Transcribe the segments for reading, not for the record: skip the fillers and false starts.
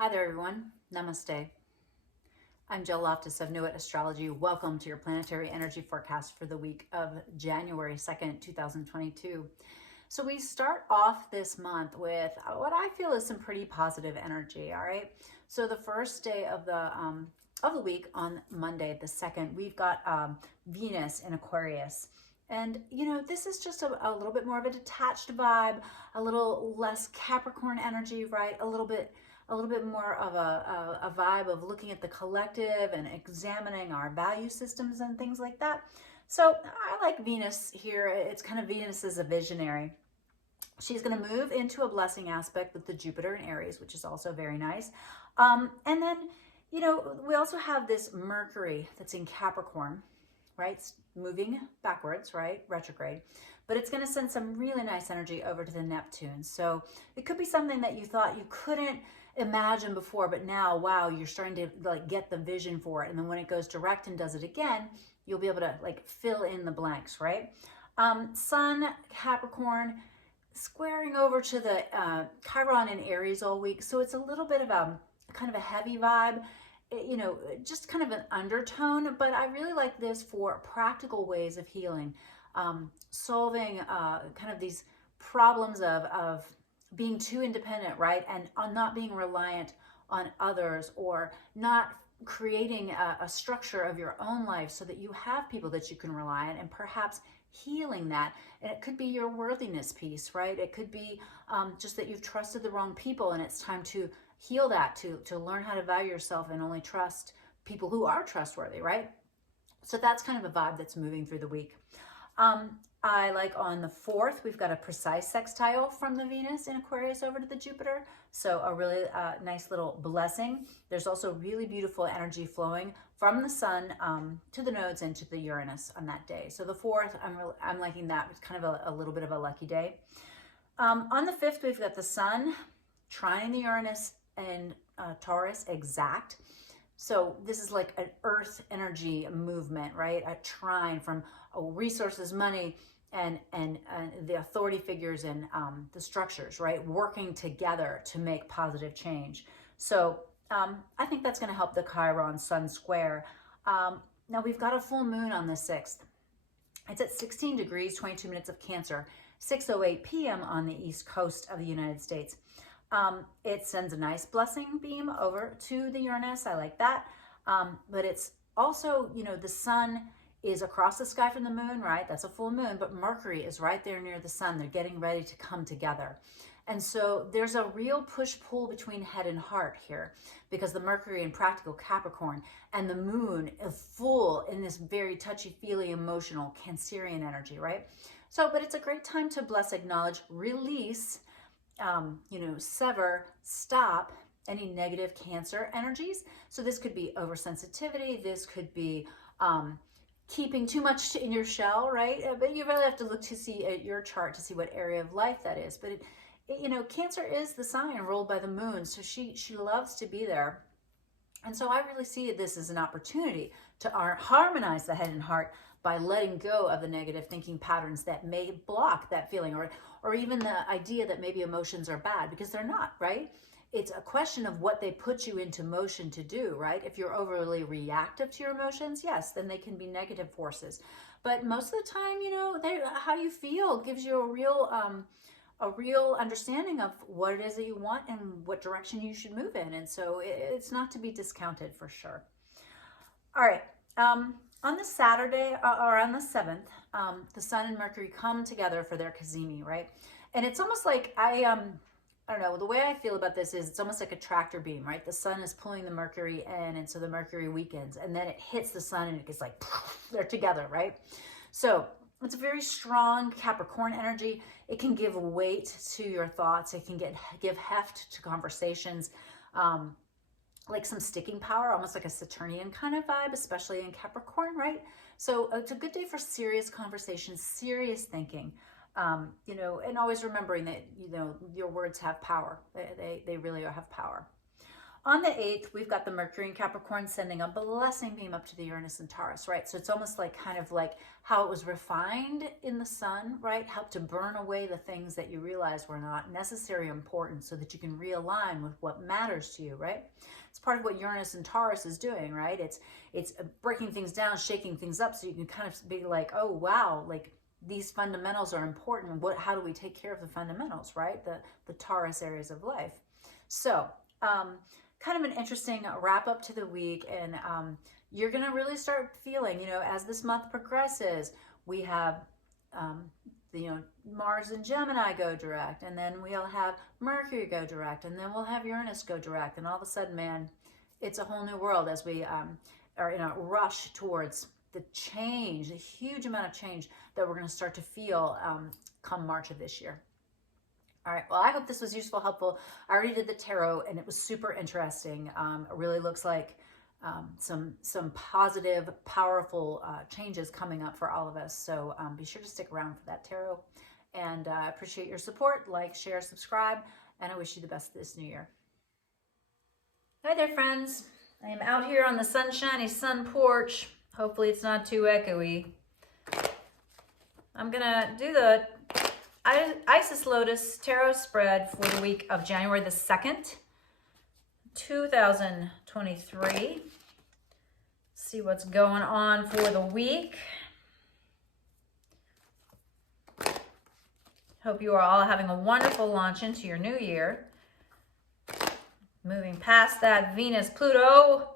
Hi there, everyone. Namaste. I'm Jill Loftus of Nuit Astrology. Welcome to your planetary energy forecast for the week of January 2nd, 2022. So we start off this month with what I feel is some pretty positive energy, all right? So the first day of the week on Monday, the 2nd, we've got Venus in Aquarius. And, this is just a little bit more of a detached vibe, a little less Capricorn energy, right? A little bit more of a vibe of looking at the collective and examining our value systems and things like that. So I like Venus here. It's kind of Venus as a visionary. She's going to move into a blessing aspect with the Jupiter in Aries, which is also very nice. And then, we also have this Mercury that's in Capricorn, right? It's moving backwards, right? Retrograde. But it's going to send some really nice energy over to the Neptune. So it could be something that you thought you couldn't imagine before, but now, wow, you're starting to get the vision for it. And then when it goes direct and does it again, you'll be able to fill in the blanks, right? Sun, Capricorn, squaring over to the Chiron in Aries all week. So it's a little bit of a kind of a heavy vibe, just kind of an undertone, but I really like this for practical ways of healing, solving kind of these problems of being too independent, right? And on not being reliant on others, or not creating a structure of your own life so that you have people that you can rely on, and perhaps healing that. And it could be your worthiness piece, right? It could be just that you've trusted the wrong people, and it's time to heal that, to learn how to value yourself and only trust people who are trustworthy, right? So that's kind of a vibe that's moving through the week. I like on the 4th, we've got a precise sextile from the Venus in Aquarius over to the Jupiter. So a really nice little blessing. There's also really beautiful energy flowing from the Sun to the nodes and to the Uranus on that day. So the 4th, I'm liking that. It's kind of a little bit of a lucky day. On the 5th, we've got the Sun trining the Uranus and Taurus exact. So this is like an earth energy movement, right? A trine from resources, money, and the authority figures and the structures, right? Working together to make positive change. So I think that's going to help the Chiron Sun square. Now we've got a full moon on the 6th. It's at 16 degrees, 22 minutes of Cancer, 6:08 p.m. on the east coast of the United States. It sends a nice blessing beam over to the Uranus. I like that. But it's also, the Sun is across the sky from the moon, right? That's a full moon, but Mercury is right there near the Sun. They're getting ready to come together. And so there's a real push-pull between head and heart here, because the Mercury in practical Capricorn and the moon is full in this very touchy-feely, emotional Cancerian energy, right? So, but it's a great time to bless, acknowledge, release, sever, stop any negative Cancer energies. So this could be oversensitivity. This could be keeping too much in your shell, right? But you really have to look to see your chart to see what area of life that is. But Cancer is the sign ruled by the moon, so she loves to be there. And so I really see this as an opportunity to harmonize the head and heart by letting go of the negative thinking patterns that may block that feeling, or even the idea that maybe emotions are bad, because they're not, right? It's a question of what they put you into motion to do, right? If you're overly reactive to your emotions, yes, then they can be negative forces. But most of the time, how you feel gives you a real understanding of what it is that you want and what direction you should move in. And so it's not to be discounted for sure. All right. On the Saturday, or on the 7th, the Sun and Mercury come together for their Cazimi, right? And it's almost like I don't know, the way I feel about this is it's almost like a tractor beam, right? The Sun is pulling the Mercury in, and so the Mercury weakens, and then it hits the Sun and it gets like, they're together, right? So it's a very strong Capricorn energy. It can give weight to your thoughts. It can give heft to conversations, like some sticking power, almost like a Saturnian kind of vibe, especially in Capricorn, right? So it's a good day for serious conversations, serious thinking, and always remembering that, your words have power. They really have power. On the 8th, we've got the Mercury in Capricorn sending a blessing beam up to the Uranus and Taurus, right? So it's almost like kind of like how it was refined in the sun, right? Helped to burn away the things that you realized were not necessary or important so that you can realign with what matters to you, right? It's part of what Uranus and Taurus is doing, right? It's breaking things down, shaking things up so you can kind of be like, oh, wow, like these fundamentals are important. How do we take care of the fundamentals, right? The Taurus areas of life. So, kind of an interesting wrap up to the week, and you're going to really start feeling, as this month progresses, we have Mars and Gemini go direct, and then we'll have Mercury go direct, and then we'll have Uranus go direct, and all of a sudden, man, it's a whole new world as we are in a rush towards the change, the huge amount of change that we're going to start to feel come March of this year. All right, well, I hope this was useful, helpful. I already did the tarot, and it was super interesting. It really looks like some positive, powerful changes coming up for all of us. So be sure to stick around for that tarot. And I appreciate your support. Like, share, subscribe, and I wish you the best this new year. Hi there, friends. I am out here on the sunshiny sun porch. Hopefully it's not too echoey. I'm going to do the Isis Lotus Tarot spread for the week of January the 2nd, 2023. See what's going on for the week. Hope you are all having a wonderful launch into your new year. Moving past that Venus, Pluto.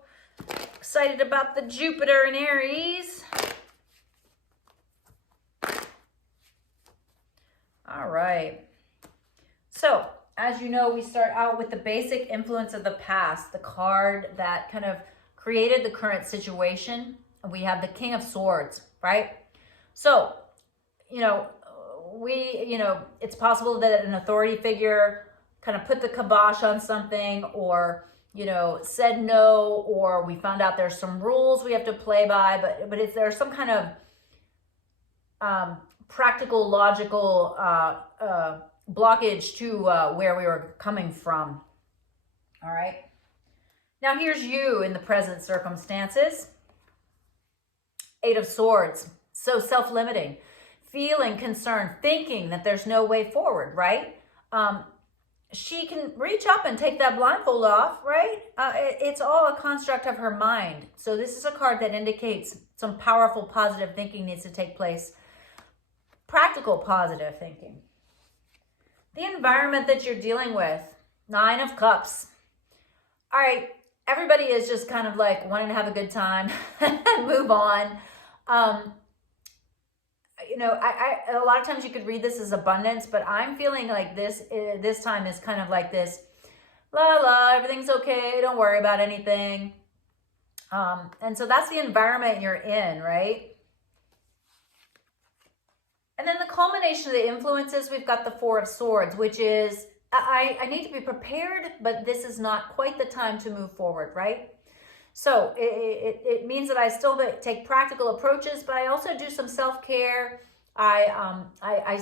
Excited about the Jupiter in Aries. All right. So, as you know, we start out with the basic influence of the past, the card that kind of created the current situation. We have the King of Swords, right? So, it's possible that an authority figure kind of put the kibosh on something, or, said no, or we found out there's some rules we have to play by, but if there's some kind of practical, logical blockage to where we were coming from. All right. Now here's you in the present circumstances. 8 of Swords. So self-limiting, feeling concerned, thinking that there's no way forward, right? She can reach up and take that blindfold off, right? It's all a construct of her mind. So this is a card that indicates some powerful, positive thinking needs to take place. Practical, positive thinking. The environment that you're dealing with. 9 of Cups. All right, everybody is just kind of like wanting to have a good time and move on. A lot of times you could read this as abundance, but I'm feeling like this time is kind of like this, everything's okay, don't worry about anything. And so that's the environment you're in, right? And then the culmination of the influences, we've got the 4 of Swords, which is, I need to be prepared, but this is not quite the time to move forward, right? So it means that I still take practical approaches, but I also do some self-care. I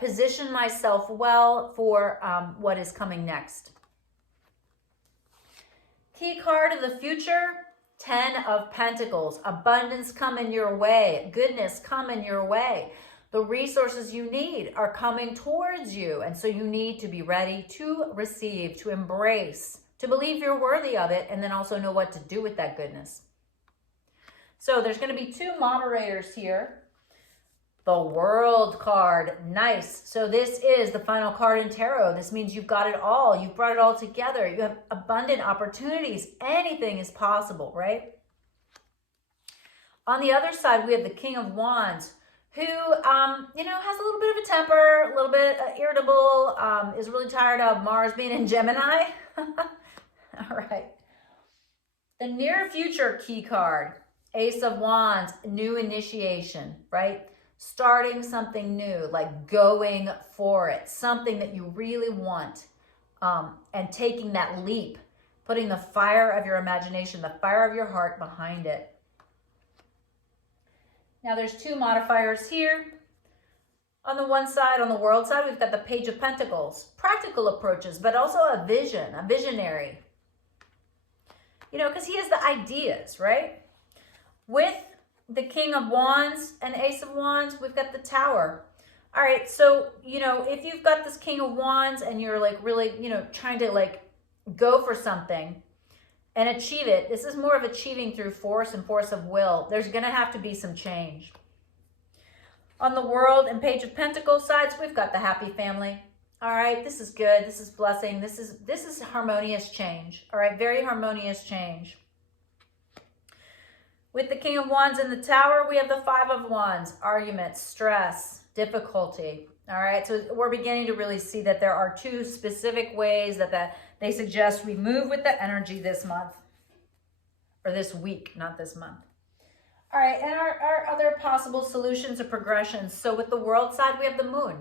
position myself well for what is coming next. Key card of the future, 10 of Pentacles. Abundance coming your way. Goodness coming your way. The resources you need are coming towards you. And so you need to be ready to receive, to embrace, to believe you're worthy of it, and then also know what to do with that goodness. So there's going to be 2 moderators here. The World card, nice. So this is the final card in tarot. This means you've got it all. You've brought it all together. You have abundant opportunities. Anything is possible, right? On the other side, we have the King of Wands, who, has a little bit of a temper, a little bit irritable, is really tired of Mars being in Gemini. All right. The near future key card, Ace of Wands, new initiation, right? Starting something new, like going for it, something that you really want, and taking that leap, putting the fire of your imagination, the fire of your heart behind it. Now there's 2 modifiers here. On the one side, on the World side, we've got the Page of Pentacles, practical approaches, but also a vision, a visionary. you know, because he has the ideas, right? With the King of Wands and Ace of Wands, we've got the Tower. All right, so, you know, if you've got this King of Wands and you're like really, you know, trying to like go for something and achieve it, this is more of achieving through force and force of will. There's going to have to be some change. On the World and Page of Pentacles sides, we've got the happy family. All right, this is good. This is blessing. This is harmonious change. All right, very harmonious change. With the King of Wands in the Tower, we have the Five of Wands, arguments, stress, difficulty. All right, so we're beginning to really see that there are two specific ways that they suggest we move with the energy this month, or this week, not this month. All right, and our other possible solutions or progressions. So with the World side, we have the Moon.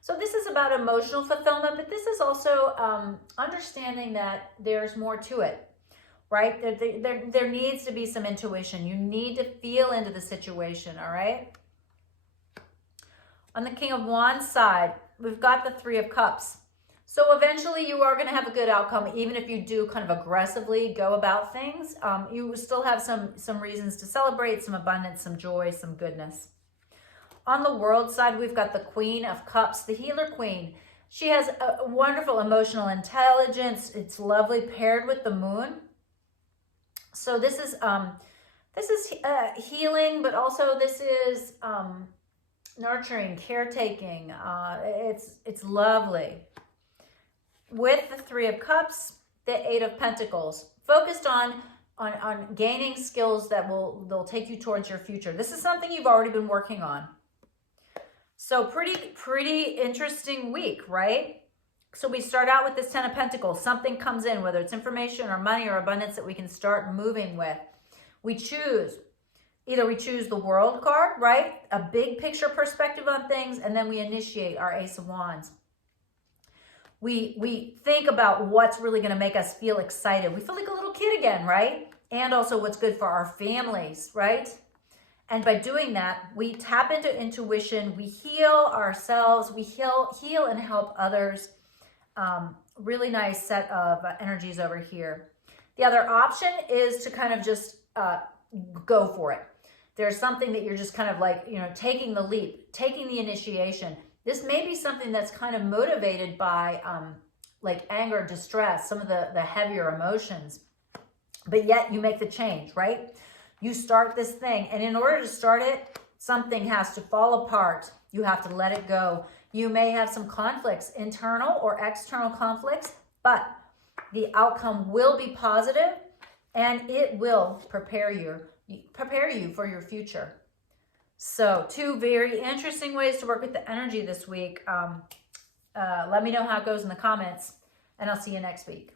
So this is about emotional fulfillment, but this is also understanding that there's more to it, right? There needs to be some intuition. You need to feel into the situation, all right? On the King of Wands side, we've got the Three of Cups. So eventually you are going to have a good outcome, even if you do kind of aggressively go about things. You still have some reasons to celebrate, some abundance, some joy, some goodness. On the World side, we've got the Queen of Cups, the Healer Queen. She has a wonderful emotional intelligence. It's lovely paired with the Moon. So this is healing, but also this is nurturing, caretaking. It's lovely. With the Three of Cups, the Eight of Pentacles, focused on gaining skills that they'll take you towards your future. This is something you've already been working on. So pretty interesting week, right? So we start out with this Ten of Pentacles. Something comes in, whether it's information or money or abundance that we can start moving with. We choose. Either we choose the World card, right? A big picture perspective on things, and then we initiate our Ace of Wands. We think about what's really going to make us feel excited. We feel like a little kid again, right? And also what's good for our families, right? And by doing that, we tap into intuition, we heal ourselves, we heal and help others. Really nice set of energies over here. The other option is to kind of just go for it. There's something that you're just kind of like, you know, taking the leap, taking the initiation. This may be something that's kind of motivated by like anger, distress, some of the heavier emotions, but yet you make the change, right? You start this thing, and in order to start it, something has to fall apart. You have to let it go. You may have some conflicts, internal or external conflicts, but the outcome will be positive, and it will prepare you for your future. So, two very interesting ways to work with the energy this week. Let me know how it goes in the comments, and I'll see you next week.